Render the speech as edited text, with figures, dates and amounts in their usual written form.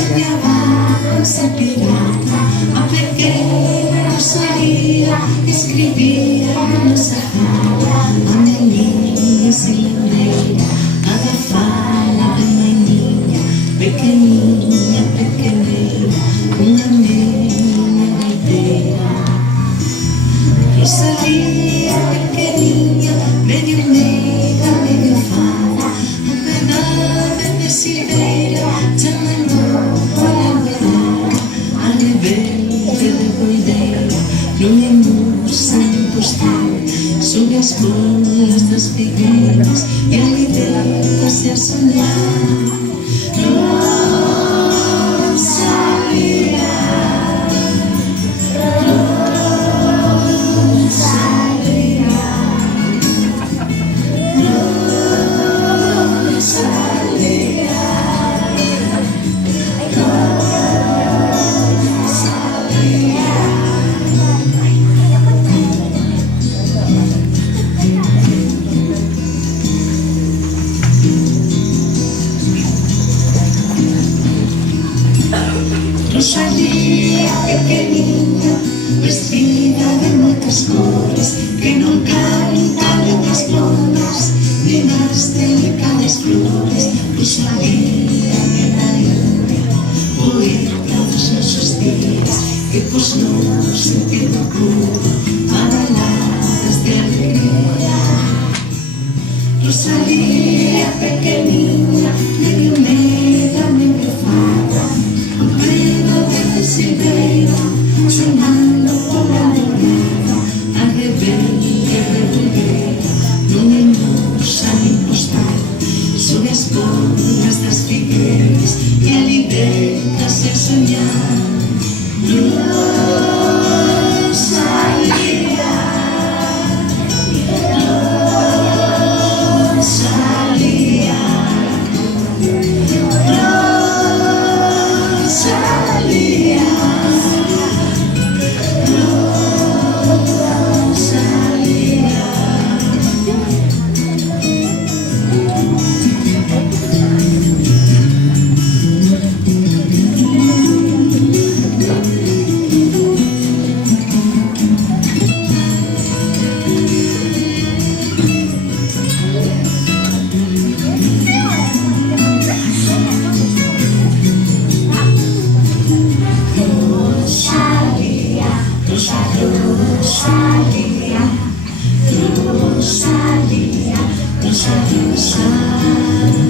soñaba con ser pirata, a pequena Rosalía escribía no Sahara, a meniña sileneira, agafada de maniña, pequeniña, pequeneira, unha niña gaiteira. Rosalía pequeniña, medio meiga, medio fada, a verdade de silveira, chamando pola verdade, a rebelde de boideira, non é musa nin postal, sobre as bolas das figueiras, e ali deita-se a sonhar. Rosalía pequeniña, vestida de moitas cores, que non canta nin as ondas, nin as delicadas flores. Rosalía nena linda, poeta dos nosos días, que pos non sentido puro, paraladas de alegría. Rosalía pequeniña, medio meiga, medio fada, silveira, sonando pola morada, a rebelde revolveira, non é musa nin postal, sobre as bolas das figueiras, e ali deita-se a sonhar. Rosalía, Rosalía, Rosalía. Rosalía, Rosalía, Rosalía, Rosalía.